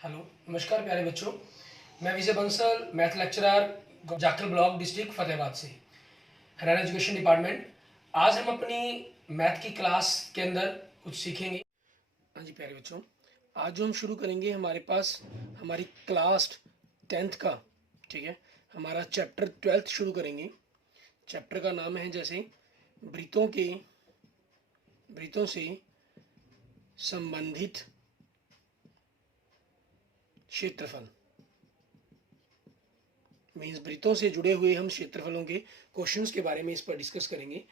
Hello, नमस्कार प्यारे बच्चों। मैं Vijay Bansal, math lecturer, Jakhal block, district Fatehabad से, हरियाणा एजुकेशन डिपार्टमेंट। आज हम अपनी मैथ की क्लास के अंदर कुछ सीखेंगे। हाँ जी प्यारे बच्चों, आज जो हम शुरू करेंगे हमारे पास हमारी क्लास 10th का, ठीक है, हमारा चैप्टर 12th शुरू करेंगे। चैप्टर का नाम है जैसे वृत्तों से संबंधित क्षेत्रफल। मीन्स वृत्तों से जुड़े हुए हम क्षेत्रफलों के क्वेश्चंस के बारे में इस पर डिस्कस करेंगे।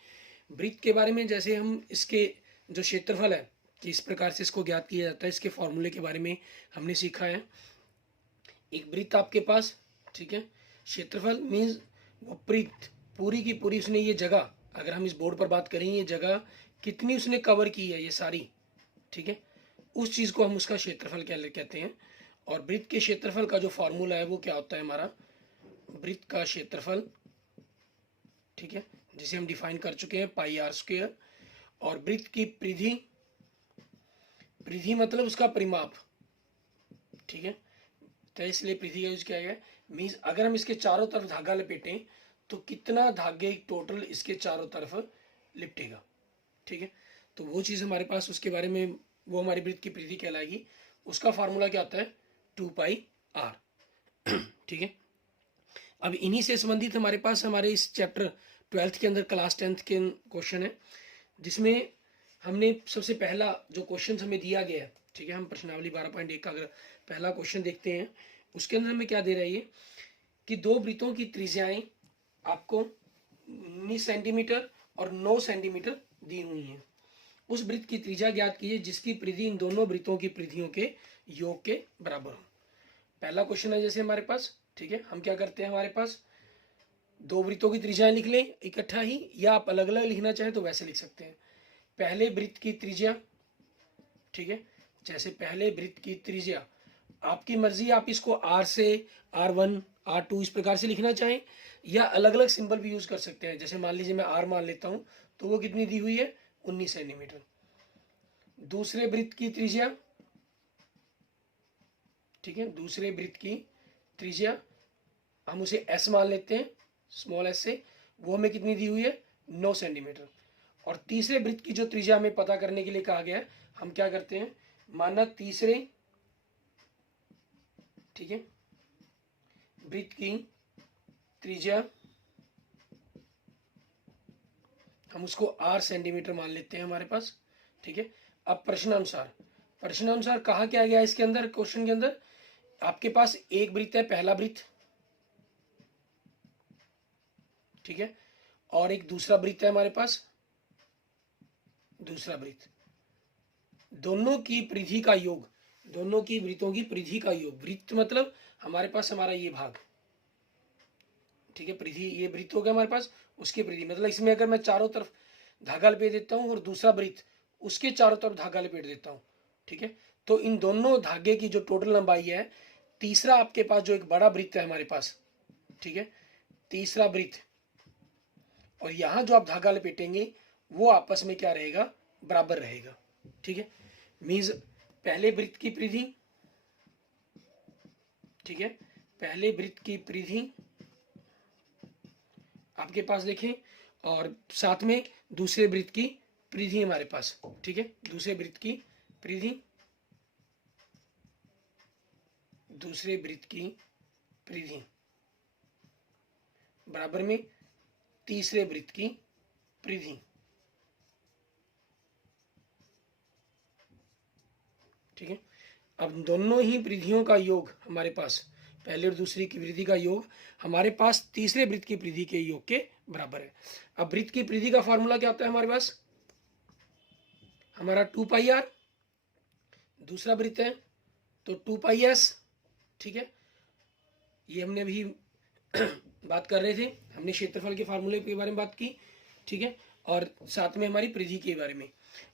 वृत्त के बारे में जैसे हम इसके जो क्षेत्रफल है कि इस प्रकार से इसको ज्ञात किया जाता है, इसके फॉर्मूले के बारे में हमने सीखा है। एक वृत्त आपके पास, ठीक है, क्षेत्रफल मीन्स वो वृत्त पूरी की पूरी उसने ये जगह, अगर हम इस बोर्ड पर बात करें ये जगह कितनी उसने कवर की है ये सारी, ठीक है, उस चीज़ को हम उसका क्षेत्रफल कहते हैं। और वृत्त के क्षेत्रफल का जो फॉर्मूला है वो क्या होता है हमारा, वृत्त का क्षेत्रफल, ठीक है, जिसे हम डिफाइन कर चुके हैं पाई आर स्क्वायर। और वृत्त की परिधि, परिधि मतलब उसका परिमाप, ठीक है, तो इसलिए परिधि का यूज किया गया। मीन्स अगर हम इसके चारों तरफ धागा लपेटें तो कितना धागे टोटल इसके चारों तरफ लिपटेगा, ठीक है। तो वो चीज़ हमारे पास उसके बारे में, वो हमारी वृत्त की परिधि कहलाएगी। उसका फार्मूला क्या होता है, 2πr, ठीक है। अब इन्हीं से संबंधित हमारे पास हमारे इस चैप्टर 12th के अंदर क्लास 10th के क्वेश्चन है, जिसमें हमने सबसे पहला जो क्वेश्चन हमें दिया गया है, ठीक है, हम प्रश्नावली 12.1 का अगर पहला क्वेश्चन देखते हैं, उसके अंदर हमें क्या दे रहा है ये कि दो वृत्तों की त्रिज्याएं आपको 19 सेंटीमीटर और 9 सेंटीमीटर दी हुई हैं। उस वृत्त की त्रिज्या ज्ञात कीजिए जिसकी परिधि इन दोनों वृत्तों की परिधियों के योग के बराबर हो। पहला क्वेश्चन है जैसे हमारे पास, ठीक है, हम क्या करते हैं, हमारे पास दो वृत्तों की त्रिज्याएं लिख लें इकट्ठा ही, या आप अलग अलग लिखना चाहें तो वैसे लिख सकते हैं। पहले वृत्त की त्रिज्या, ठीक है, जैसे पहले वृत्त की त्रिज्या आपकी मर्जी, आप इसको आर से R1 R2 इस प्रकार से लिखना चाहें, या अलग अलग सिंबल भी यूज कर सकते हैं। जैसे मान लीजिए मैं आर मान लेता हूं तो वो कितनी दी हुई है, 19 सेंटीमीटर। दूसरे वृत्त की त्रिज्या, ठीक है, दूसरे वृत्त की त्रिज्या हम उसे एस मान लेते हैं, स्मॉल एस से, वो हमें कितनी दी हुई है, 9 सेंटीमीटर। और तीसरे वृत्त की जो त्रिज्या हमें पता करने के लिए कहा गया है, हम क्या करते हैं, माना तीसरे, ठीक है, वृत्त की त्रिज्या हम उसको 8 सेंटीमीटर मान लेते हैं हमारे पास, ठीक है। अब प्रश्नानुसार कहा क्या गया इसके अंदर, क्वेश्चन के अंदर आपके पास एक वृत्त है, पहला वृत्त, ठीक है, और एक दूसरा वृत्त है हमारे पास, दूसरा वृत्त, दोनों की परिधि का योग, दोनों की वृत्तों की परिधि का योग। वृत्त मतलब हमारे पास हमारा ये भाग, ठीक है, परिधि ये वृत्त हो गया हमारे पास, उसकी परिधि मतलब इसमें अगर मैं चारों तरफ धागा लपेट देता हूं और दूसरा वृत्त उसके चारों तरफ धागा लपेट देता हूं, ठीक है, तो इन दोनों धागे की जो टोटल लंबाई है, तीसरा आपके पास जो एक बड़ा वृत्त है हमारे पास, ठीक है, तीसरा वृत्त, और यहां जो आप धागा लपेटेंगे वो आपस में क्या रहेगा, बराबर रहेगा, ठीक है। मीन्स पहले वृत्त की परिधि, ठीक है, पहले वृत्त की परिधि आपके पास देखें, और साथ में दूसरे वृत्त की परिधि हमारे पास, ठीक है, दूसरे वृत्त की परिधि, दूसरे वृत्त की परिधि बराबर में तीसरे वृत्त की परिधि, ठीक है। अब दोनों ही परिधियों का योग हमारे पास, पहले और दूसरी की परिधि का योग हमारे पास तीसरे वृत्त की परिधि के योग के बराबर है। अब वृत्त की परिधि का फॉर्मूला क्या होता है हमारे पास, हमारा 2πr, दूसरा वृत्त है तो 2πs, ठीक है, ये हमने अभी बात कर रहे थे, हमने क्षेत्रफल के फार्मूले के बारे में बात की, ठीक है, और साथ में हमारी परिधि के बारे में।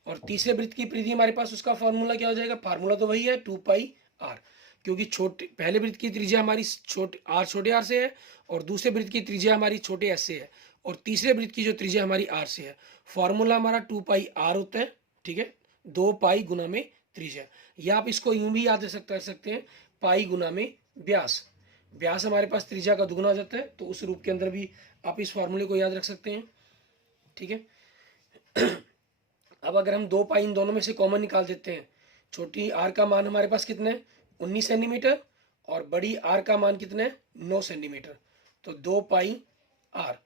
और तीसरे वृत्त की परिधि हमारे पास, उसका फार्मूला क्या हो जाएगा, फार्मूला तो वही है 2πr, क्योंकि छोटे पहले वृत्त की त्रिज्या हमारी छोटे आर से है, और दूसरे वृत्त की त्रिज्या हमारी छोटे एस से है, और तीसरे वृत्त की जो त्रिज्या हमारी आर से है। फॉर्मूला हमारा 2πr होता है, ठीक है, 2 पाई गुना में त्रिज्या। या आप इसको यूं भी याद कर सकते हैं, पाई गुना में व्यास। व्यास हमारे पास त्रिज्या का दुगना हो जाता है, तो उस रूप के अंदर भी आप इस फॉर्मूले को याद रख सकते हैं। ठीक है। अब अगर हम 2 पाई इन दोनों में से कॉमन निकाल देते हैं, छोटी आर का मान हमारे पास कितना है 19 सेंटीमीटर, और बड़ी आर का मान कितना है 9 सेंटीमीटर, तो 2 पाई आर।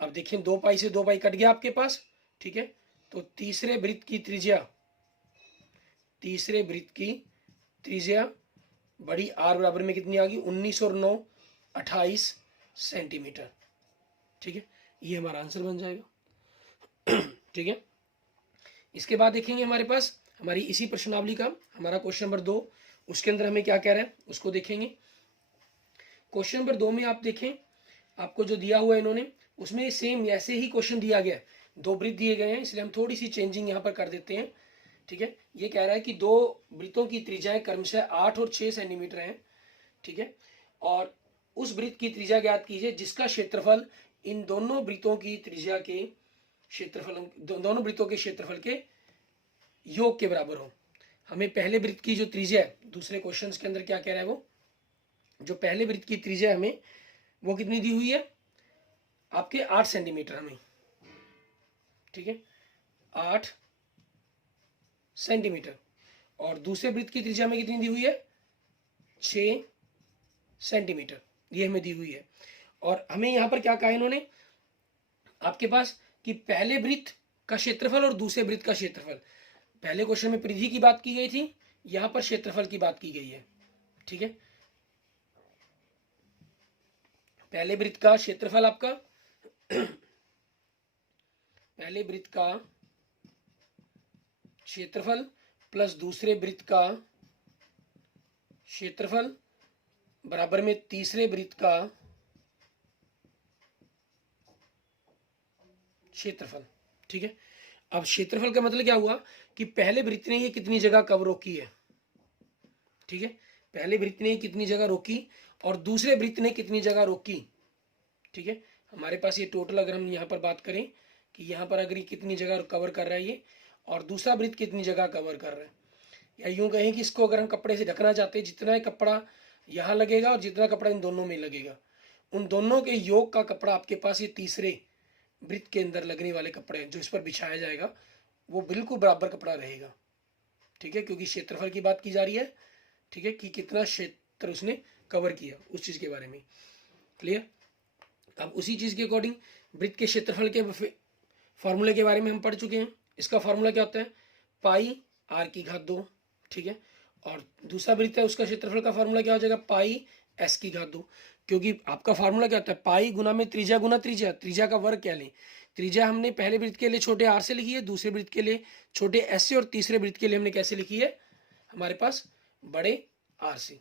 अब देखिए 2 पाई से 2 पाई कट गया आपके पास। ठीक है, तो तीसरे वृत्त की त्रिज्या बड़ी आर बराबर में कितनी आ गई 19 और 9 28 सेंटीमीटर। ठीक है, ये हमारा आंसर बन जाएगा। ठीक है, इसके बाद देखेंगे हमारे पास हमारी इसी प्रश्नावली का हमारा क्वेश्चन नंबर 2, उसके अंदर हमें क्या कह रहा है उसको देखेंगे। क्वेश्चन नंबर 2 में आप देखें, आपको जो दिया हुआ है इन्होंने, उसमें सेम ऐसे ही क्वेश्चन दिया गया, 2 वृत्त दिए गए हैं, इसलिए हम थोड़ी सी चेंजिंग यहाँ पर कर देते हैं। ठीक है, ये कह रहा है कि 2 वृत्तों की त्रिज्याएं क्रमशः 8 और 6 सेंटीमीटर हैं। ठीक है, और उस वृत्त की त्रिज्या ज्ञात कीजिए जिसका क्षेत्रफल इन दोनों वृत्तों की त्रिज्या के क्षेत्रफल, दोनों वृत्तों के क्षेत्रफल के योग के बराबर हो। हमें पहले वृत्त की जो त्रिज्या है, दूसरे क्वेश्चन के अंदर क्या कह रहा है, वो जो पहले वृत्त की त्रिज्या हमें वो कितनी दी हुई है आपके 8 सेंटीमीटर हमें। ठीक है, 8 सेंटीमीटर, और दूसरे वृत्त की त्रिज्या में कितनी दी हुई है 6 सेंटीमीटर, ये हमें दी हुई है। और हमें यहां पर क्या कहा इन्होंने आपके पास कि पहले वृत्त का क्षेत्रफल और दूसरे वृत्त का क्षेत्रफल, पहले क्वेश्चन में परिधि की बात की गई थी, यहां पर क्षेत्रफल की बात की गई है। ठीक है, पहले वृत्त का क्षेत्रफल आपका पहले वृत्त का क्षेत्रफल प्लस दूसरे वृत्त का क्षेत्रफल बराबर में तीसरे वृत्त का क्षेत्रफल। ठीक है, अब क्षेत्रफल का मतलब क्या हुआ कि पहले वृत्त ने ये कितनी जगह कवर रोकी है। ठीक है, पहले वृत्त ने कितनी जगह रोकी और दूसरे वृत्त ने कितनी जगह रोकी। ठीक है, हमारे पास ये टोटल अगर हम यहाँ पर बात करें कि यहाँ पर अगर ये कितनी जगह कवर कर रहा है ये, और दूसरा वृत्त कितनी जगह कवर कर रहा है, या यूं कहें कि इसको अगर हम कपड़े से ढकना चाहते हैं, जितना कपड़ा यहाँ लगेगा और जितना कपड़ा इन दोनों में लगेगा, उन दोनों के योग का कपड़ा आपके पास ये तीसरे वृत्त के अंदर लगने वाले कपड़े जो इस पर बिछाया जाएगा वो बिल्कुल बराबर कपड़ा रहेगा। ठीक है, क्योंकि क्षेत्रफल की बात की जा रही है। ठीक है, कि कितना क्षेत्र उसने कवर किया उस चीज के बारे में। क्लियर। अब उसी चीज के अकॉर्डिंग वृत्त के क्षेत्रफल के फॉर्मूले के बारे में हम पढ़ चुके हैं। इसका फॉर्मूला क्या होता है पाई आर की घात 2। ठीक है, और दूसरा वृत्त है उसका क्षेत्रफल का फॉर्मूला क्या हो जाएगा पाई एस की घात 2, क्योंकि आपका फॉर्मूला क्या होता है पाई गुना में त्रिज्या गुना त्रिज्या, त्रिज्या का वर्ग क्या लें। त्रिज्या हमने पहले वृत्त के लिए छोटे आर से लिखी है, दूसरे वृत्त के लिए छोटे एस से, और तीसरे वृत्त के लिए हमने कैसे लिखी है हमारे पास बड़े आर से।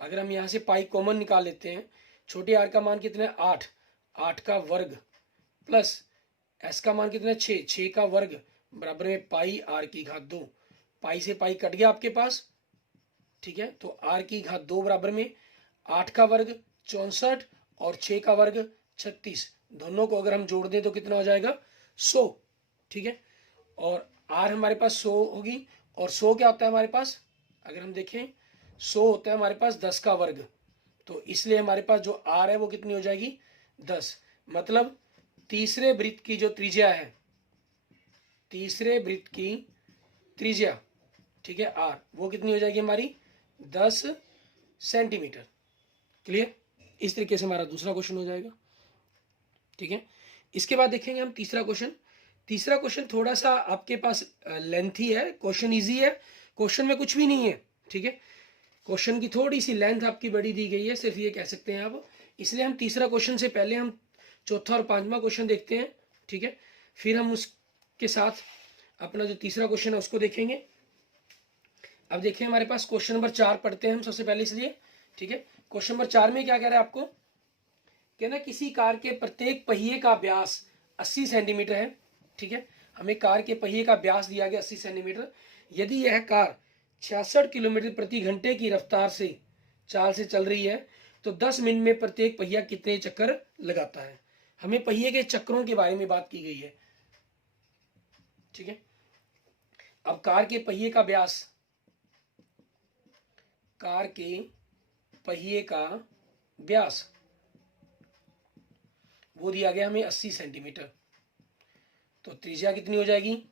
अगर हम यहाँ से पाई कॉमन निकाल लेते हैं, छोटे आर का मान कितना है 8, 8 का वर्ग प्लस एस का मान कितना है 6, 6 का वर्ग बराबर में पाई आर की घात 2। पाई से पाई कट गया आपके पास। ठीक है, तो आर की घात 2 बराबर में 8 का वर्ग 64 और 6 का वर्ग 36, दोनों को अगर हम जोड़ दें तो कितना हो जाएगा 100। ठीक है, और आर हमारे पास 100 होगी, और 100 क्या होता है हमारे पास अगर हम देखें 100 होता है हमारे पास 10 का वर्ग, तो इसलिए हमारे पास जो आर है वो कितनी हो जाएगी 10। मतलब तीसरे वृत्त की जो त्रिज्या है, तीसरे वृत्त की त्रिज्या, ठीक है आर, वो कितनी हो जाएगी हमारी 10 सेंटीमीटर। क्लियर। इस तरीके से हमारा दूसरा क्वेश्चन हो जाएगा। ठीक है, इसके बाद देखेंगे हम तीसरा क्वेश्चन। तीसरा क्वेश्चन थोड़ा सा आपके पास लेंथी है, क्वेश्चन इजी है, क्वेश्चन में कुछ भी नहीं है। ठीक है, क्वेश्चन की थोड़ी सी लेंथ आपकी बड़ी दी गई है, सिर्फ ये कह सकते हैं आप। इसलिए हम तीसरा क्वेश्चन से पहले हम चौथा और पांचवा क्वेश्चन देखते हैं। ठीक है, फिर हम उसके साथ अपना जो तीसरा क्वेश्चन है उसको देखेंगे। अब देखिए हमारे पास क्वेश्चन नंबर 4 पढ़ते हैं हम सबसे पहले इसलिए। ठीक है, क्वेश्चन नंबर 4 में क्या कह रहा है आपको, कहना किसी कार के प्रत्येक पहिए का व्यास 80 सेंटीमीटर है। ठीक है, हमें कार के पहिए का व्यास दिया गया 80 सेंटीमीटर। यदि यह कार 66 किलोमीटर प्रति घंटे की रफ्तार से चाल से चल रही है तो 10 मिनट में प्रत्येक पहिया कितने चक्कर लगाता है। हमें पहिए के चक्रों के बारे में बात की गई है। ठीक है, अब कार के पहिए का व्यास कार के पहिए का व्यास, वो दिया गया हमें 80 सेंटीमीटर। तो त्रिज्या कितनी हो जाएगी,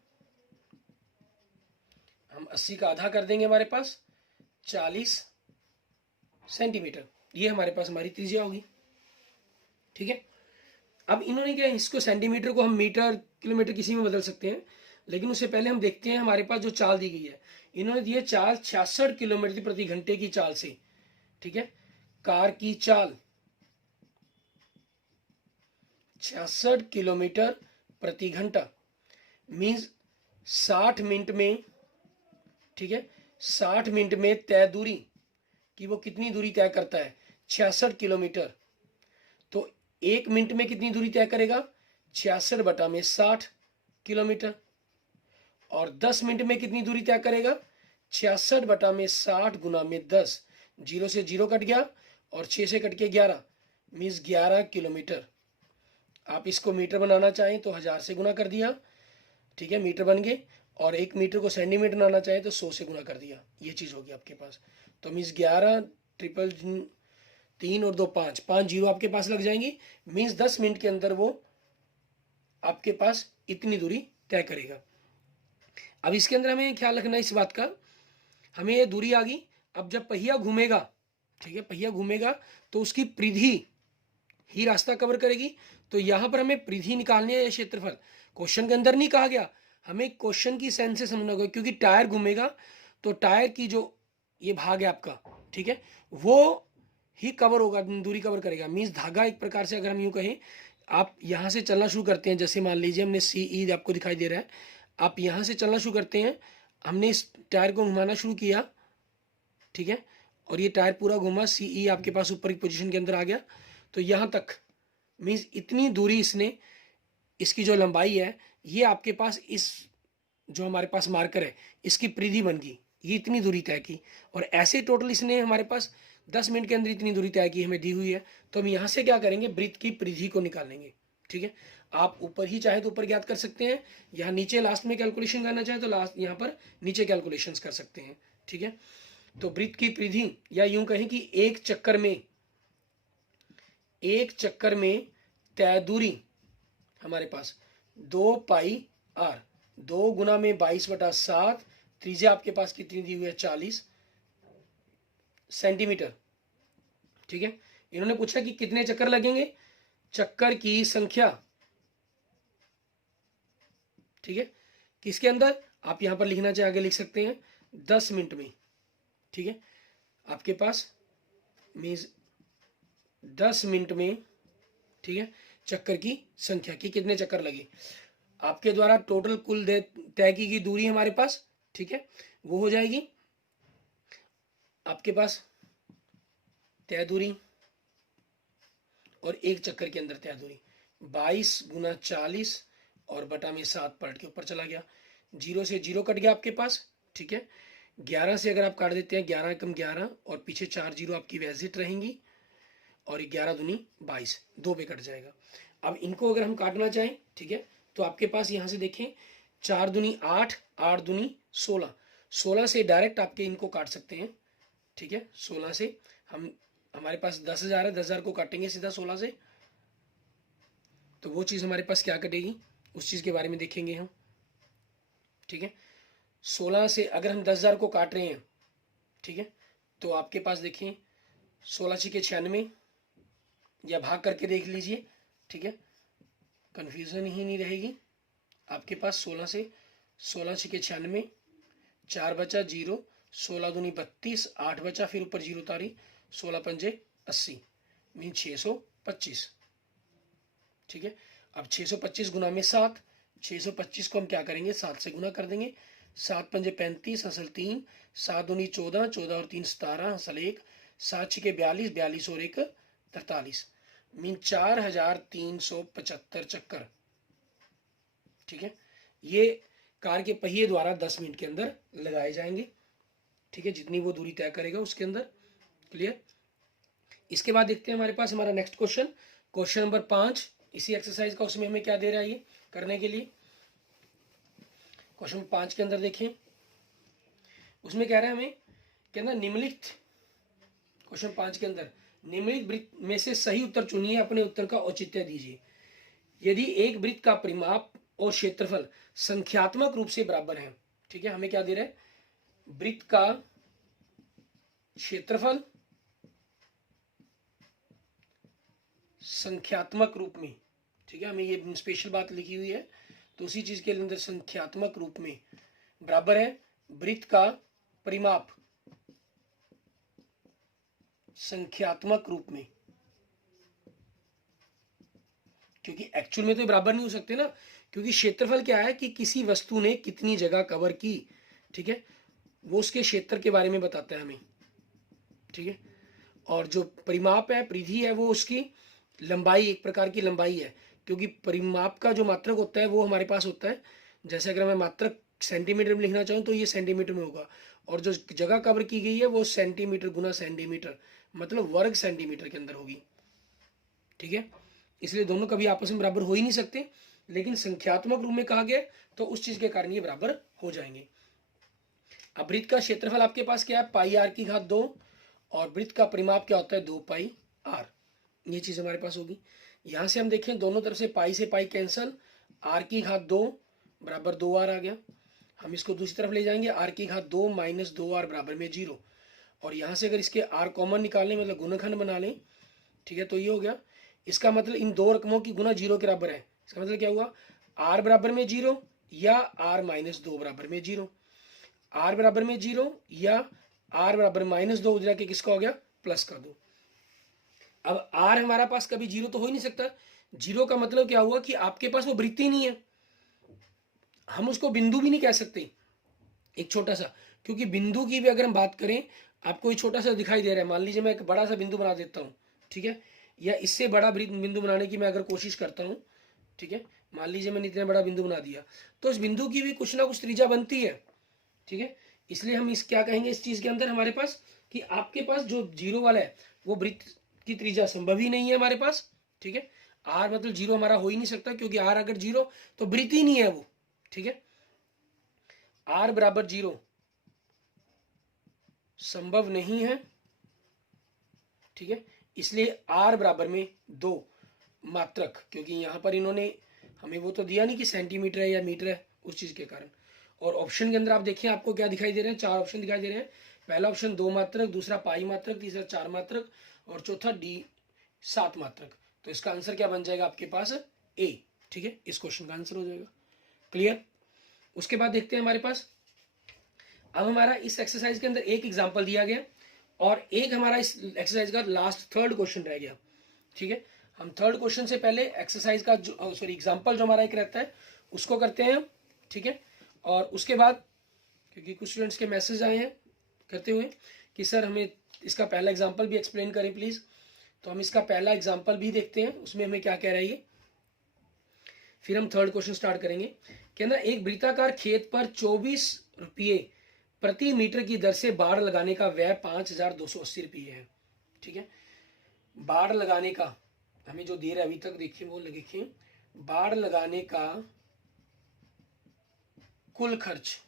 हम 80 का आधा कर देंगे, हमारे पास 40 सेंटीमीटर, ये हमारे पास हमारी त्रिज्या होगी। ठीक है, अब इन्होंने क्या, इसको सेंटीमीटर को हम मीटर किलोमीटर किसी में बदल सकते हैं, लेकिन उससे पहले हम देखते हैं हमारे पास जो चाल दी गई है। इन्होंने दी है चाल 66 किलोमीटर प्रति घंटे की चाल से। ठीक है, कार की चाल 66 किलोमीटर प्रति घंटा मीन्स 60 मिनट में। ठीक है, 60 मिनट में तय दूरी कि वो कितनी दूरी तय करता है, 66 किलोमीटर। तो 1 मिनट में कितनी दूरी तय करेगा, 66 बटा में 60 किलोमीटर। और 10 मिनट में कितनी दूरी तय करेगा, 66 बटा में 60 गुना में 10, 0 से 0 कट गया और 6 से कट के 11 मीन्स 11 किलोमीटर। आप इसको मीटर बनाना चाहें तो 1000 से गुना कर दिया, ठीक है, मीटर बन गए। और 1 मीटर को सेंटीमीटर बनाना चाहें तो 100 से गुना कर दिया, ये चीज़ होगी आपके पास। तो मीन्स 11 ट्रिपल 3 और 2 5 5 जीरो आपके पास लग जाएंगी, मीन्स 10 मिनट के अंदर वो आपके पास इतनी दूरी तय करेगा। अब इसके अंदर हमें ख्याल रखना इस बात का, हमें ये दूरी आ गई। अब जब पहिया घूमेगा, ठीक है, पहिया घूमेगा तो उसकी परिधि ही रास्ता कवर करेगी। तो यहां पर हमें परिधि निकालनी है या क्षेत्रफल, क्वेश्चन के अंदर नहीं कहा गया, हमें क्वेश्चन की सेंस से समझना होगा। क्योंकि टायर घूमेगा तो टायर की जो ये भाग है आपका, ठीक है, वो ही कवर होगा, दूरी कवर करेगा। मीन्स धागा एक प्रकार से, अगर हम यूं कहें, आप यहां से चलना शुरू करते हैं, जैसे मान लीजिए हमने CE आपको दिखाई दे रहा है, आप यहां से चलना शुरू करते हैं, हमने इस टायर को घुमाना शुरू किया, ठीक है, और ये टायर पूरा घूमा, CE आपके पास ऊपर की पोजीशन के अंदर आ गया, तो यहां तक मीन्स इतनी दूरी इसने, इसकी जो लंबाई है, ये आपके पास इस जो हमारे पास मार्कर है इसकी परिधि बन गई, ये इतनी दूरी तय की। और ऐसे टोटल इसने हमारे पास 10 मिनट के अंदर इतनी दूरी तय की हमें दी हुई है। तो हम यहाँ से क्या करेंगे, वृत्त की परिधि को निकालेंगे। ठीक है, आप ऊपर ही चाहे तो ऊपर ज्ञात कर सकते हैं, यहाँ नीचे लास्ट में कैलकुलेशन करना चाहे तो लास्ट यहाँ पर नीचे कैलकुलेशन कर सकते हैं। ठीक है, तो वृत्त की परिधि, या यूं कहें कि एक चक्कर में तय दूरी हमारे पास 2 पाई आर, 2 गुना में 22/7, त्रिज्या आपके पास कितनी दी हुई है, 40 सेंटीमीटर। ठीक है, इन्होंने पूछा कि कितने चक्कर लगेंगे, चक्कर की संख्या, ठीक है, किसके अंदर, आप यहां पर लिखना चाहे आगे लिख सकते हैं 10 मिनट में। ठीक है, आपके पास मीन्स 10 मिनट में, ठीक है, चक्कर की संख्या की कितने चक्कर लगे, आपके द्वारा टोटल कुल तय की गई दूरी हमारे पास, ठीक है, वो हो जाएगी आपके पास तय दूरी और एक चक्कर के अंदर तय दूरी 22 गुना 40 और बटा में 7 पलट के ऊपर चला गया, 0 से 0 कट गया आपके पास। ठीक है, 11 से अगर आप काट देते हैं, 11 कम 11 और पीछे 4 जीरो आपकी वैजिट रहेंगी, और 11 दूनी 22, 2 पे कट जाएगा। अब इनको अगर हम काटना चाहें, ठीक है, तो आपके पास यहाँ से देखें 4 दूनी 8, 8 दूनी 16, 16 से डायरेक्ट आपके इनको काट सकते हैं। ठीक है, 16 से हम, हमारे पास 10,000 है, 10,000 को काटेंगे सीधा 16 से, तो वो चीज़ हमारे पास क्या कटेगी, उस चीज़ के बारे में देखेंगे हम। ठीक है, 16 से अगर हम 10,000 को काट रहे हैं, ठीक है, तो आपके पास देखें 16 छिके 96, या भाग करके देख लीजिए। ठीक है, कन्फ्यूजन ही नहीं रहेगी आपके पास। 16 से 16 छिके 96, 4 बचा 0, 16 दूनी 32, 8 बचा, फिर ऊपर 0 तारी, 16 पंजे 80 मीन 625। ठीक है, अब 625 गुना में 7, 625 को हम क्या करेंगे, 7 से गुना कर देंगे, 7 पंजे 35, हसल 3, 7 दूनी 14, 14 और 3 17, हसल 1, 7 छिके 42, 42 और 1 43 मीन 4375 चक्कर। ठीक है, ये कार के पहिए द्वारा 10 मिनट के अंदर लगाए जाएंगे। ठीक है, जितनी वो दूरी तय करेगा उसके अंदर। क्लियर, इसके बाद देखते हैं हमारे पास हमारा नेक्स्ट क्वेश्चन, क्वेश्चन नंबर 5 इसी एक्सरसाइज का। उसमें हमें क्या दे रहा है ये करने के लिए, क्वेश्चन 5 के अंदर देखें, उसमें कह रहा है हमें, कहना निम्नलिखित क्वेश्चन 5 के अंदर निम्नलिखित वृत्त में से सही उत्तर चुनिए, अपने उत्तर का औचित्य दीजिए। यदि एक वृत्त का परिमाप और क्षेत्रफल संख्यात्मक रूप से बराबर है, ठीक है, हमें क्या दे रहा है, वृत्त का क्षेत्रफल संख्यात्मक रूप में, ठीक है, हमें ये स्पेशल बात लिखी हुई है, तो उसी चीज के अंदर संख्यात्मक रूप में बराबर है वृत्त का परिमाप संख्यात्मक रूप में, क्योंकि एक्चुअल में तो बराबर नहीं हो सकते ना, क्योंकि क्षेत्रफल क्या है कि किसी वस्तु ने कितनी जगह कवर की, ठीक है, वो उसके क्षेत्र के बारे में बताता है हमें, ठीक है। और जो परिमाप है, परिधि है, वो उसकी लंबाई, एक प्रकार की लंबाई है, क्योंकि परिमाप का जो मात्रक होता है वो हमारे पास होता है, जैसे अगर मैं मात्रक सेंटीमीटर में लिखना चाहूँ तो ये सेंटीमीटर में होगा, और जो जगह कवर की गई है वो सेंटीमीटर गुना सेंटीमीटर, मतलब वर्ग सेंटीमीटर के अंदर होगी, ठीक है। इसलिए दोनों कभी आपस में बराबर हो ही नहीं सकते, लेकिन संख्यात्मक रूप में कहा गया तो उस चीज के कारण ये बराबर हो जाएंगे। अब वृत्त का क्षेत्रफल आपके पास क्या है, पाई आर की घात 2, और वृत्त का परिमाप क्या होता है, 2 पाई आर, ये चीज हमारे पास होगी। यहां से हम देखें दोनों तरफ से पाई से पाई कैंसल, आर की घात 2 बराबर 2r आ गया। हम इसको दूसरी तरफ ले जाएंगे, आर की घात 2 माइनस 2r बराबर में 0, और यहां से अगर इसके आर कॉमन निकालें, मतलब गुणनखंड बना लें, ठीक है, तो ये हो गया। इसका मतलब इन दो रकमों की गुना 0 के बराबर है, इसका मतलब क्या हुआ, आर बराबर में 0 या आर माइनस 2 बराबर में 0, आर बराबर में 0 या आर बराबर माइनस 2 उधर के किसका हो गया, प्लस का 2। अब आर हमारा पास कभी 0 तो हो ही नहीं सकता, 0 का मतलब क्या हुआ कि आपके पास वो वृत्ति नहीं है, हम उसको बिंदु भी नहीं कह सकते, एक छोटा सा, क्योंकि बिंदु की भी अगर हम बात करें, आपको एक छोटा सा दिखाई दे रहा है, मान लीजिए मैं एक बड़ा सा बिंदु बना देता हूँ, ठीक है, या इससे बड़ा बिंदु बनाने की मैं अगर कोशिश करता हूँ, ठीक है, मान लीजिए मैंने इतना बड़ा बिंदु बना दिया, तो इस बिंदु की भी कुछ ना कुछ त्रिज्या बनती है, ठीक है। इसलिए हम इस क्या कहेंगे इस चीज के अंदर हमारे पास, कि आपके पास जो 0 वाला है वो वृत्त की त्रिज्या संभव ही नहीं है हमारे पास, ठीक है। आर मतलब 0 हमारा हो ही नहीं सकता, क्योंकि आर अगर 0 तो वृत्त ही नहीं है वो, ठीक है। आर बराबर 0 संभव नहीं है, ठीक है, इसलिए आर बराबर में 2 मात्रक, क्योंकि यहां पर इन्होंने हमें वो तो दिया नहीं कि सेंटीमीटर है या मीटर है, उस चीज के कारण। और ऑप्शन के अंदर आप देखिए आपको क्या दिखाई दे रहे हैं, 4 ऑप्शन दिखाई दे रहे हैं। पहला ऑप्शन 2 मात्रक, दूसरा पाई मात्रक, तीसरा 4 मात्रक, और चौथा डी 7 मात्रक। तो इसका आंसर क्या बन जाएगा आपके पास, ए, ठीक है, इस क्वेश्चन का आंसर हो जाएगा। क्लियर। उसके बाद देखते हैं हमारे पास, अब हमारा इस एक्सरसाइज के अंदर एक एग्जाम्पल दिया गया, और एक हमारा इस एक्सरसाइज का लास्ट थर्ड क्वेश्चन रह गया, ठीक है। हम थर्ड क्वेश्चन से पहले एक्सरसाइज का जो सॉरी एग्जाम्पल जो हमारा एक रहता है उसको करते हैं, ठीक है। और उसके बाद क्योंकि कुछ स्टूडेंट्स के मैसेज आए हैं करते हुए कि सर हमें इसका पहला एग्जाम्पल भी एक्सप्लेन करें प्लीज, तो हम इसका पहला एग्जाम्पल भी देखते हैं, उसमें हमें क्या कह रहा है, फिर हम थर्ड क्वेश्चन स्टार्ट करेंगे। कहना एक वृत्ताकार खेत पर 24 रुपये प्रति मीटर की दर से बाड़ लगाने का व्यय 5280 रुपये है, ठीक है। बाड़ लगाने का हमें जो दे रहा है अभी तक देखिए, वो लिखिए, बाड़ लगाने का कुल खर्च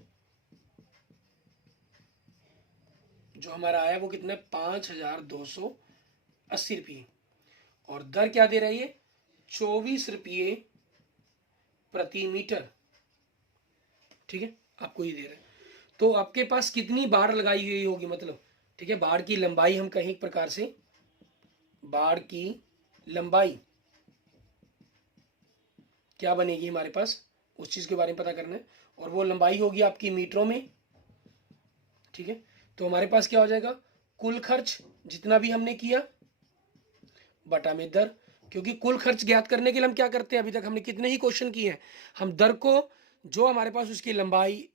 जो हमारा आया वो कितना है, 5280 रुपये, और दर क्या दे रही है, 24 रुपये प्रति मीटर, ठीक है, आपको ये दे रहा है। तो आपके पास कितनी बाड़ लगाई गई होगी, मतलब, ठीक है, बाड़ की लंबाई हम कहें एक प्रकार से, बाड़ की लंबाई क्या बनेगी हमारे पास, उस चीज के बारे में पता करना है, और वो लंबाई होगी आपकी मीटरों में, ठीक है। तो हमारे पास क्या हो जाएगा, कुल खर्च जितना भी हमने किया बटा में दर, क्योंकि कुल खर्च ज्ञात करने के लिए हम क्या करते हैं, अभी तक हमने कितने ही क्वेश्चन किए हैं, हम दर को जो हमारे पास उसकी लंबाई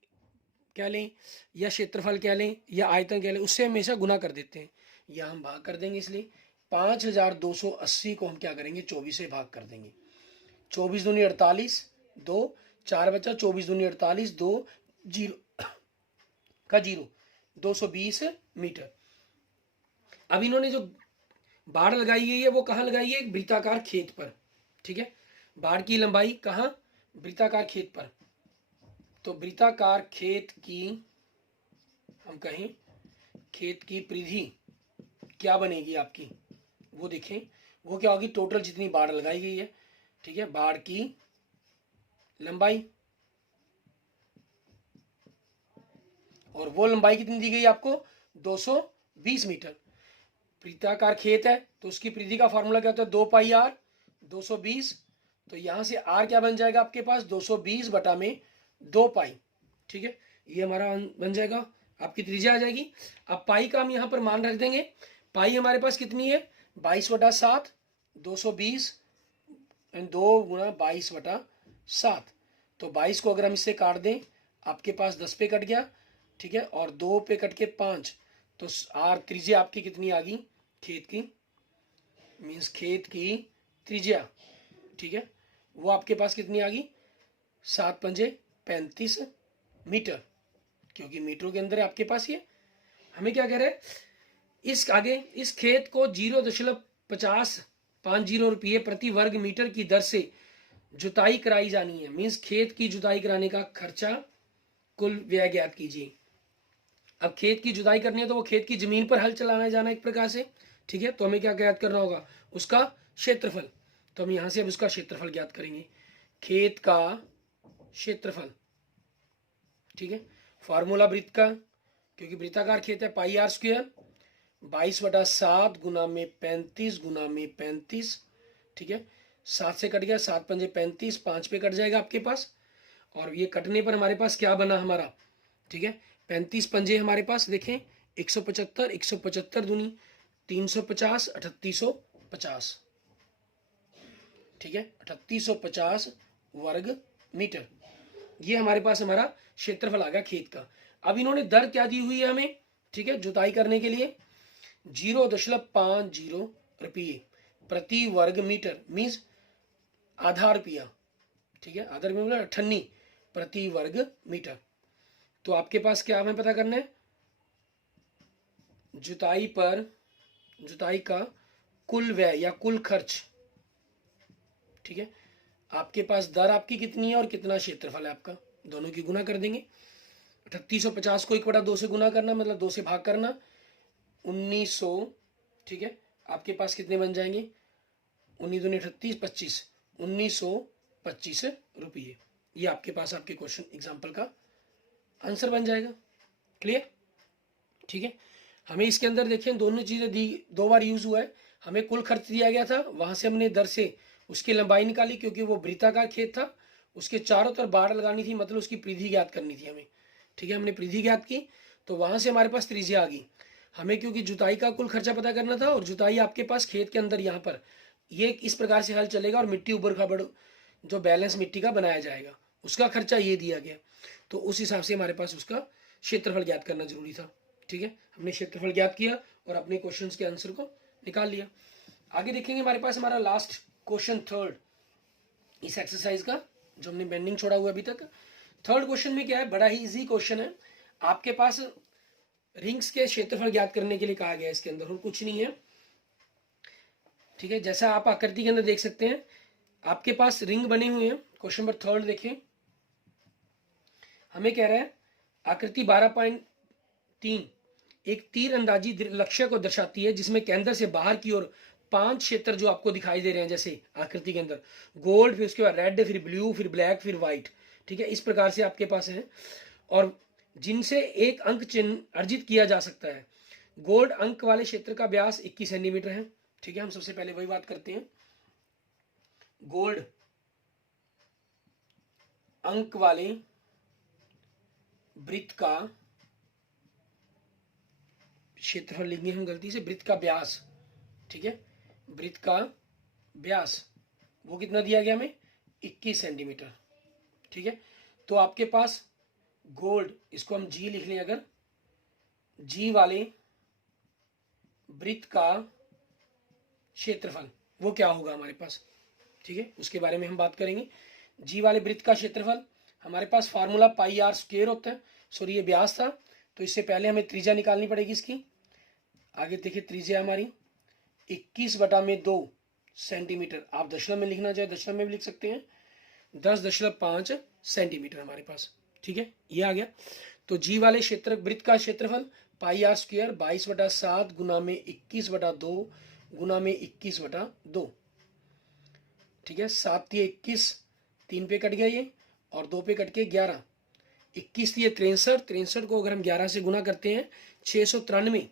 कह लें या क्षेत्रफल कह लें या आयतन कह लें उससे हमेशा गुना कर देते हैं, या हम भाग कर देंगे, इसलिए 5280 को हम क्या करेंगे, 24 से भाग कर देंगे, 24 दूनी 48, 2 4 बचा, 24 दूनी 48, 2 0 का 0, 220 मीटर। अब इन्होंने जो बाड़ लगाई गई है वो कहाँ लगाई है, एक वृत्ताकार खेत पर, ठीक है। बाड़ की लंबाई कहाँ, वृत्ताकार खेत पर, तो वृत्ताकार खेत की हम कहें खेत की परिधि क्या बनेगी आपकी, वो देखें। वो क्या होगी, टोटल जितनी बाड़ लगाई गई है, ठीक है, बाड़ की लंबाई, और वो लंबाई कितनी दी गई आपको, 220 मीटर। वृत्ताकार खेत है तो उसकी परिधि का फॉर्मूला क्या होता है, 2 पाई आर 220। तो यहां से आर क्या बन जाएगा आपके पास, 220 बटा में 2 पाई, ठीक है, ये हमारा बन जाएगा, आपकी त्रिज्या आ जाएगी। अब पाई का हम यहाँ पर मान रख देंगे। पाई हमारे पास कितनी है, 22/7, 220 2 गुणा 22/7। तो 22 को अगर हम इससे काट दें, आपके पास 10 पे कट गया, ठीक है, और 2 पे कट के 5, तो आर त्रिज्या आपकी कितनी आ गई खेत की, मीन्स खेत की त्रिज्या, ठीक है, वो आपके पास कितनी आ गई, 7 पंजे 35 मीटर, क्योंकि मीटरों के अंदर है आपके पास ये। हमें क्या कह रहे हैं, इस आगे इस खेत को 0.50 रुपये प्रति वर्ग मीटर की दर से जुताई कराई जानी है। मीन्स खेत की जुताई कराने का खर्चा, कुल व्यय ज्ञात कीजिए। अब खेत की जुताई करनी है तो वो खेत की जमीन पर हल चलाना जाना एक प्रकार से, ठीक है, तो हमें क्या ज्ञात करना होगा, उसका क्षेत्रफल। तो हम यहां से अब उसका क्षेत्रफल ज्ञात करेंगे, खेत का क्षेत्रफल, ठीक है, फॉर्मूला वृत्त का, क्योंकि वृत्ताकार खेत है, पाई आर स्क्वायर 22/7 गुना में 35 गुना में 35, ठीक है, 7 से कट गया, 7 पंजे 35, 5 पे कट जाएगा आपके पास, और ये कटने पर हमारे पास क्या बना हमारा, ठीक है, 35 पंजे हमारे पास देखें 175, 175 दूनी 350, 3850, ठीक है, 3850 वर्ग मीटर, ये हमारे पास हमारा क्षेत्रफल आ गया खेत का। अब इन्होंने दर क्या दी हुई है हमें, ठीक है, जुताई करने के लिए 0.50 रुपये प्रति वर्ग मीटर, मीन्स आधा रुपया, ठीक है, आधा रुपया मतलब 98 प्रति वर्ग मीटर। तो आपके पास क्या हमें पता करना है, जुताई का कुल व्यय या कुल खर्च, ठीक है, आपके पास दर आपकी कितनी है और कितना क्षेत्रफल है आपका, दोनों की गुना कर देंगे। 3850 को 1/2 से गुना करना, मतलब 2 से भाग करना, 1900, ठीक है, आपके पास कितने बन जाएंगे, 19 दूनी 38, 25, 1925 रुपये। ये आपके पास आपके क्वेश्चन एग्जाम्पल का आंसर बन जाएगा। क्लियर, ठीक है। हमें इसके अंदर देखें दोनों चीजें दी, 2 बार यूज हुआ है। हमें कुल खर्च दिया गया था, वहां से हमने दर से उसकी लंबाई निकाली, क्योंकि वो वृत्ताकार खेत था, उसके चारों तरफ बाड़ लगानी थी, मतलब उसकी परिधि ज्ञात करनी थी हमें, ठीक है, हमने परिधि ज्ञात की, तो वहां से हमारे पास त्रिज्या आ गई। हमें क्योंकि जुताई का कुल खर्चा पता करना था, और जुताई आपके पास खेत के अंदर यहाँ पर ये इस प्रकार से हल चलेगा, और मिट्टी उबड़ खाबड़ जो बैलेंस मिट्टी का बनाया जाएगा उसका खर्चा ये दिया गया, तो उस हिसाब से हमारे पास उसका क्षेत्रफल ज्ञात करना जरूरी था, ठीक है। हमने क्षेत्रफल ज्ञात किया और अपने क्वेश्चन के आंसर को निकाल लिया। आगे देखेंगे हमारे पास हमारा लास्ट क्वेश्चन थर्ड इस एक्सरसाइज का, जो हमने बेंडिंग छोड़ा हुआ अभी तक। थर्ड क्वेश्चन में क्या है, बड़ा ही इजी क्वेश्चन है। आपके पास रिंग्स के क्षेत्रफल ज्ञात करने के लिए कहा गया है, इसके अंदर और कुछ नहीं है, ठीक है। जैसा आप आकृति के अंदर देख सकते हैं, आपके पास रिंग बने हुए हैं। क्वेश्चन नंबर थर्ड देखें, हमें कह रहा है आकृति 12.3 एक तीर अंदाजी लक्ष्य को दर्शाती है, जिसमें केंद्र से बाहर की ओर 5 क्षेत्र जो आपको दिखाई दे रहे हैं, जैसे आकृति के अंदर गोल्ड, फिर उसके बाद रेड, फिर ब्लू, फिर ब्लैक, फिर व्हाइट, ठीक है, इस प्रकार से आपके पास है, और जिनसे एक अंक चिन्ह अर्जित किया जा सकता है। गोल्ड अंक वाले क्षेत्र का व्यास 21 सेंटीमीटर है, ठीक है। हम सबसे पहले वही बात करते हैं, गोल्ड अंक वाले वृत्त का क्षेत्रफल लेंगे हम गलती से, वृत्त का व्यास, ठीक है, वृत्त का व्यास वो कितना दिया गया हमें, 21 सेंटीमीटर, ठीक है। तो आपके पास गोल्ड, इसको हम जी लिख लें, अगर जी वाले वृत्त का क्षेत्रफल वो क्या होगा हमारे पास, ठीक है, उसके बारे में हम बात करेंगे। जी वाले वृत्त का क्षेत्रफल हमारे पास फार्मूला पाई आर स्क्वायर होता है, सॉरी ये व्यास था, तो इससे पहले हमें त्रिज्या निकालनी पड़ेगी इसकी। आगे देखिए त्रिज्या हमारी 21/2 सेंटीमीटर, आप दशमलव में लिखना चाहे दशमलव में भी लिख सकते हैं, 10.5 सेंटीमीटर हमारे पास, ठीक है, ये आ गया। तो जी वाले क्षेत्र वृत्त का क्षेत्रफल पाई आर स्क्वायर 22/7 गुना में 21/2 गुना में 21/2। ठीक है, 7 ये 21, 3 पे कट गया ये, और 2 पे कट के 11, 21 ये 63, 63 को अगर हम 11 से गुना करते हैं 693।